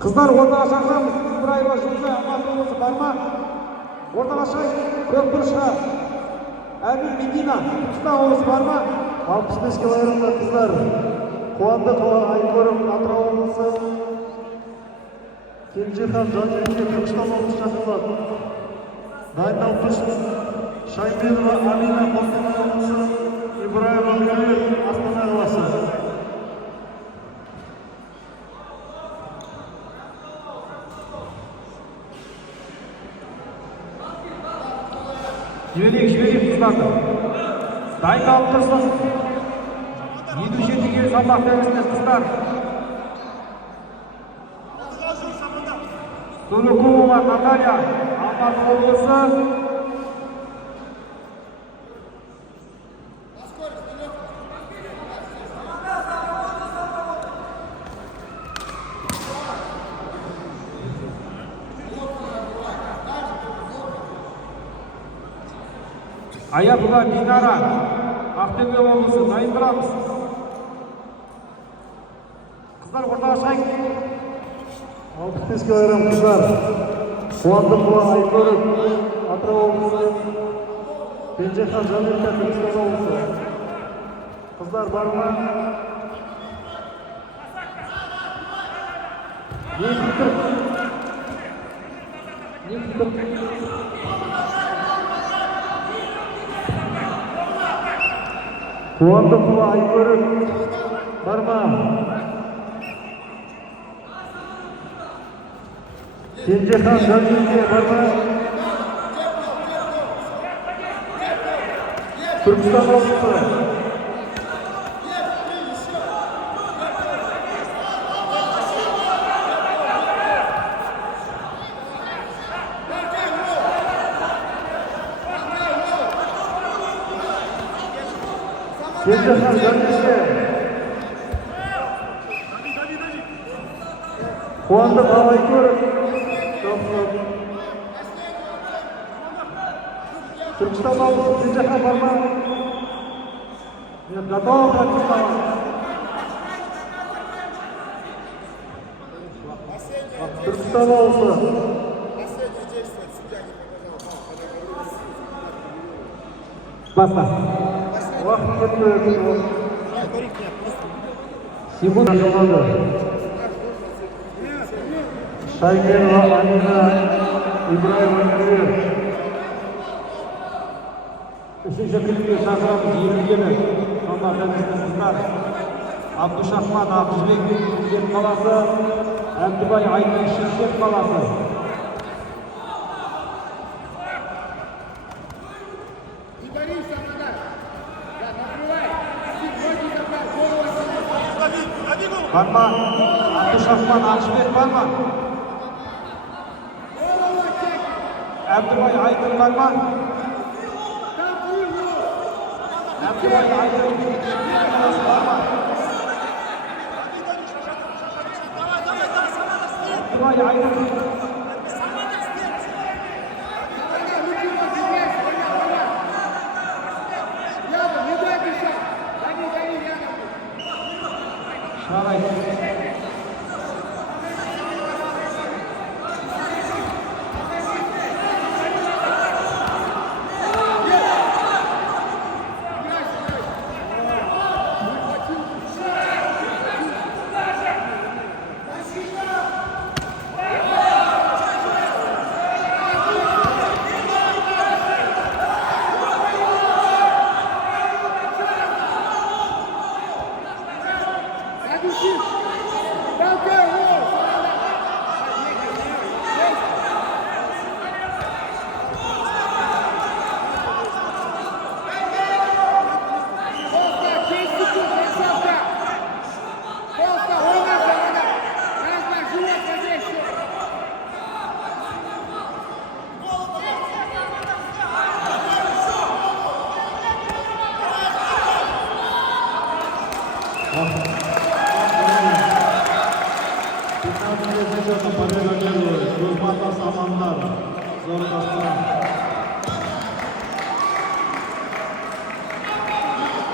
Kızlar ortağa şaşırmış. İbrahim'a Jülde Ahmatoğlu'su barma. Ortağa şaş. Köprüşa. Emir Medina. Türkistan oğlusu barma. 65 kilogramda kızlar. Қуандық Айгөрім Атырау облысы. Кенжехан Жанерке Түркістан облысы шақырылады. Дайындалып тұрсын. Шайменова Амина Қостанай облысы. Ибраева Мөлер Астана қаласы. Жіберейік қыздарды. Дайындалып тұрсын. 77 келі салмақ дәрежесінде қыздар. Сулукова Наталья, Алматы облысы. Аябұла Динара, Ақтөбе облысы. Дайын тұрамыз. Қыздар ортаға шығайық. 65 килограмм қыздар. Қуандық Айгөрім Атырау облысы. Кенжехан Жанерке Түркістан облысы. Қыздар барма. Не fikir? Қуандық Айгөрім барма. Кенжехан Жанерке барма. Түркістан облысы. Кенжехан Жанерке. Қуандық Айгөрім. Түркістан облысы Кенжехан барма. Нет, готов Түркістан. Түркістан облысы. Баста. Уақыт кетті. Секунд ашылады. Шайменова Амина Ибраева Мөлер. Үшінші күнге шақырамыз. Елгені. Сонда қыздар. Абдушахман Ақжібек Шымкент қаласы. Әбдібай Айдын Шымкент қаласы. Барма. Абдушахман Ақжібек барма. Әбдібай Айдын барма. Әбдібай Айдын барма. Әбдібай Айдын. Шарай. Победа первую. Кузматов Самандар.